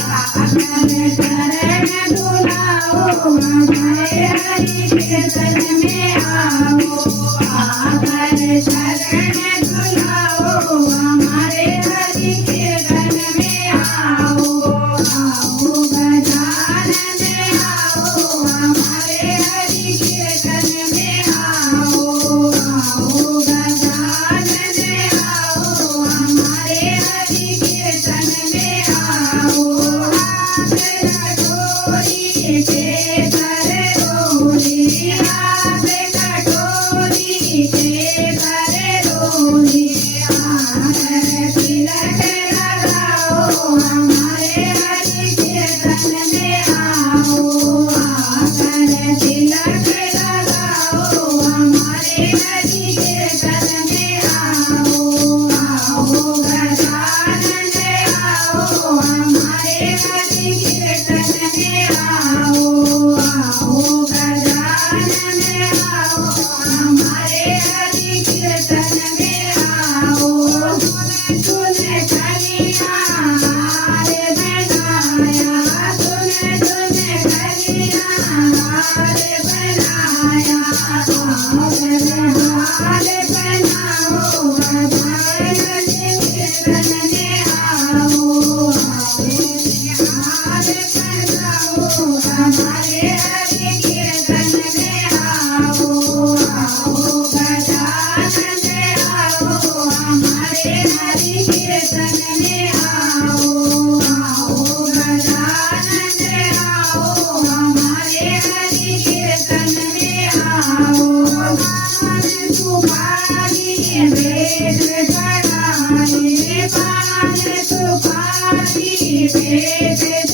आकर शरण बुलाओ हमारे हरि कीर्तन में आओ। आकर शरण बुलाओ हमारे हरि कीर्तन में आओ। आओ गजानन आओ हमारे हरि कीर्तन में आओ। आओ गजानन आओ हमारे हरि कीर्तन में आओ। हाथ कटोरी के भर रोली, हाथ कटोरी के भर रोली। आकर तिलक लगाओ हमारे हरि कीर्तन में आओ। आकर तिलक लगाओ हमारे हरि कीर्तन में आओ। आओ गजानन आओ हमारे हरि कीर्तन में आओ। आओ गजानन आओ हमारे हरि कीर्तन में आओ। सुन कलियां हार बनाया, सुन कलियां हार बनाया। हार बनाओ भगवान कीर्तन में आओ। हार बनाओ हमारे हरि कीर्तन में आओ। आओ गजानन आओ हमारे हरि कीर्तन में आओ। आओ गजानन आओ हमारे हरि कीर्तन में आओ। पान सुपारी भेंट चढ़ाए, पान सुपारी भेंट